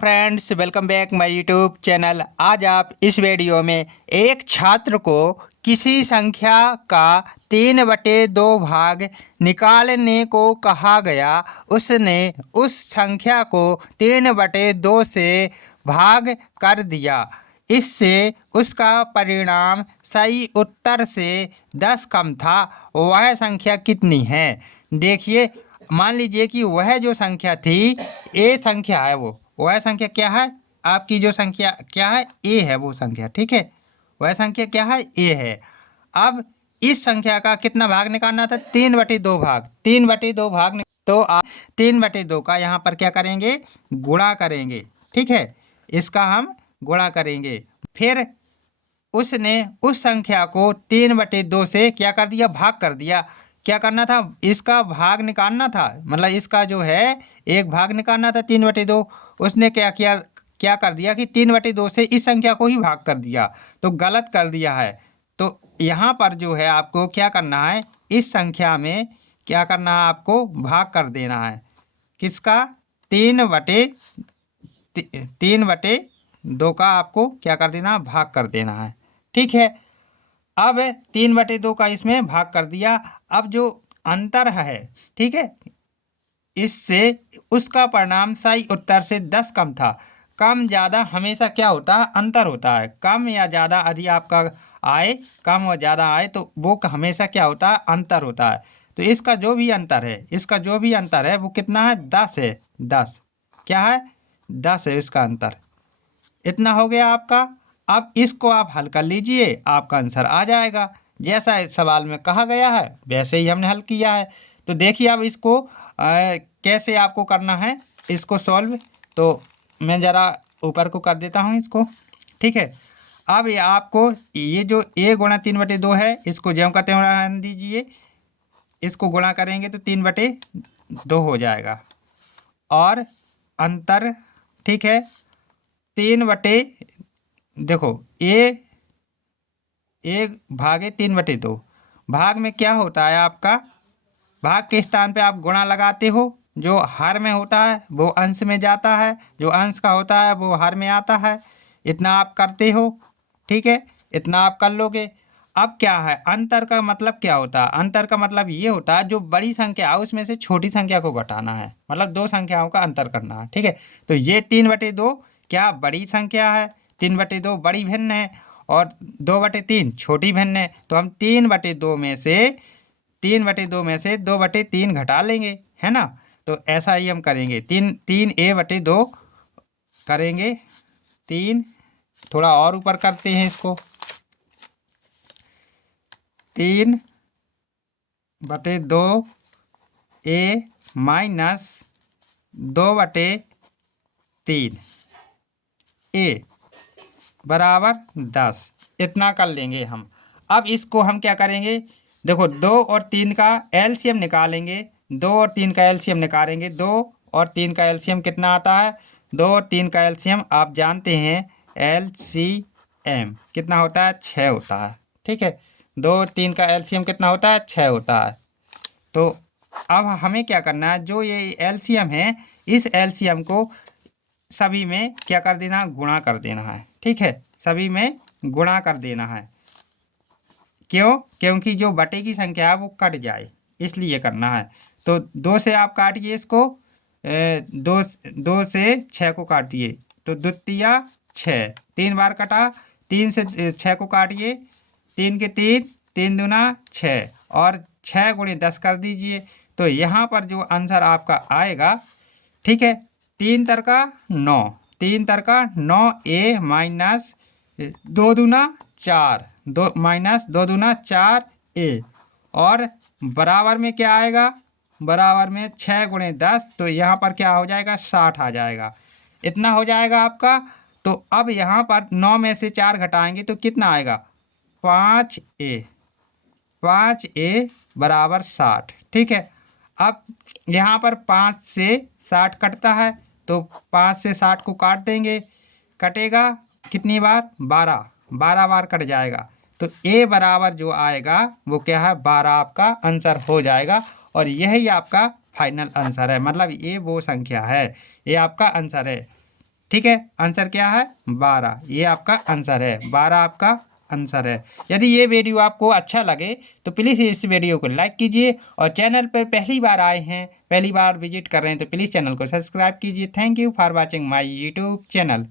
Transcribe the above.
Friends, welcome back my YouTube channel. आज आप इस वीडियो में एक छात्र को किसी संख्या का 3/2 भाग निकालने को कहा गया। उसने उस संख्या को 3/2 से भाग कर दिया। इससे उसका परिणाम सही उत्तर से 10 कम था। वह संख्या कितनी है? देखिए, मान लीजिए कि वह जो संख्या थी, ए संख्या है, वह संख्या क्या है? आपकी जो संख्या क्या है? ए है वो संख्या, ठीक है। वह संख्या क्या है? ए है। अब इस संख्या का कितना भाग निकालना था? 3/2 भाग। 3/2 भाग तो आप 3/2 का यहाँ पर क्या करेंगे? गुणा करेंगे, ठीक है। इसका हम गुणा करेंगे। फिर उसने उस संख्या को 3/2 से क्या कर दिया? भाग कर दिया। क्या करना था? इसका भाग निकालना था, मतलब इसका जो है एक भाग निकालना था 3/2। उसने क्या किया? क्या कर दिया कि 3/2 से इस संख्या को ही भाग कर दिया, तो गलत कर दिया है। तो यहाँ पर जो है आपको क्या करना है? इस संख्या में क्या करना है? आपको भाग कर देना है। किसका? 3/2 का आपको क्या कर देना? भाग कर देना है, ठीक है। अब 3/2 का इसमें भाग कर दिया। अब जो अंतर है, ठीक है, इससे उसका परिणाम सही उत्तर से 10 कम था। कम ज़्यादा हमेशा क्या होता है? अंतर होता है। कम या ज़्यादा यदि आपका आए, कम और ज़्यादा आए, तो वो हमेशा क्या होता है? अंतर होता है। तो इसका जो भी अंतर है, वो कितना है? 10 है। 10 क्या है? 10 है इसका अंतर। इतना हो गया आपका। अब इसको आप हल कर लीजिए, आपका आंसर आ जाएगा। जैसा इस सवाल में कहा गया है वैसे ही हमने हल किया है। तो देखिए अब इसको कैसे आपको करना है इसको सॉल्व। तो मैं ज़रा ऊपर को कर देता हूँ इसको, ठीक है। अब ये आपको ये जो a गुणा 3/2 है, इसको ज्यों का त्यों रहने दीजिए। इसको गुणा करेंगे तो 3/2 हो जाएगा। और अंतर, ठीक है, 3 देखो एक भागे 3/2। भाग में क्या होता है आपका? भाग के स्थान पे आप गुणा लगाते हो। जो हर में होता है वो अंश में जाता है, जो अंश का होता है वो हर में आता है। इतना आप करते हो, ठीक है। इतना आप कर लोगे। अब क्या है? अंतर का मतलब क्या होता है? अंतर का मतलब ये होता है जो बड़ी संख्या है उसमें से छोटी संख्या को घटाना है, मतलब दो संख्याओं का अंतर करना है, ठीक है। तो ये 3/2 क्या बड़ी संख्या है? 3/2 बड़ी भिन्न है और 2/3 छोटी भिन्न है। तो हम 3/2 में से 2/3 घटा लेंगे, है ना। तो ऐसा ही हम करेंगे। 3a/2 करेंगे। 3 थोड़ा और ऊपर करते हैं इसको। 3/2 a माइनस 2/3 a बराबर 10। इतना कर लेंगे हम। अब इसको हम क्या करेंगे? देखो 2 और 3 का एलसीएम निकालेंगे। 2 और 3 का एलसीएम निकालेंगे। 2 और 3 का एलसीएम कितना आता है? 2 और 3 का एलसीएम आप जानते हैं, एलसीएम कितना होता है? 6 होता है, ठीक है। 2 और 3 का एलसीएम कितना होता है? 6 होता है। तो अब हमें क्या करना है? जो ये एलसीएम है, इस एलसीएम को सभी में क्या कर देना? गुणा कर देना है, ठीक है। सभी में गुणा कर देना है। क्यों? क्योंकि जो बटे की संख्या है वो कट जाए, इसलिए करना है। तो 2 से आप काटिए इसको। 2 से 6 को काटिए तो द्वितीया 6, 3 बार कटा। 3 से 6 को काटिए, 3 के 3, 3 दूना 6 और 6 गुणे 10 कर दीजिए। तो यहाँ पर जो आंसर आपका आएगा, ठीक है, 3 तरका 9, 3 तरका 9 a माइनस 2 दूना 4, 2 माइनस 2 दूना 4 a और बराबर में क्या आएगा? बराबर में 6 गुणे 10, तो यहाँ पर क्या हो जाएगा? 60 आ जाएगा। इतना हो जाएगा आपका। तो अब यहाँ पर 9 में से 4 घटाएंगे तो कितना आएगा? 5a, 5a बराबर 60, ठीक है। अब यहाँ पर 5 से 60 कटता है, तो 5 से 60 को काट देंगे। कटेगा कितनी बार? 12, 12 बार कट जाएगा। तो a बराबर जो आएगा वो क्या है? 12 आपका आंसर हो जाएगा। और यही आपका फाइनल आंसर है, मतलब ये वो संख्या है, ये आपका आंसर है। ठीक है, आंसर क्या है 12, ये आपका आंसर है, 12 आपका आंसर है। यदि ये वीडियो आपको अच्छा लगे तो प्लीज़ इस वीडियो को लाइक कीजिए, और चैनल पर पहली बार आए हैं, पहली बार विजिट कर रहे हैं तो प्लीज़ चैनल को सब्सक्राइब कीजिए। Thank you for watching my YouTube channel.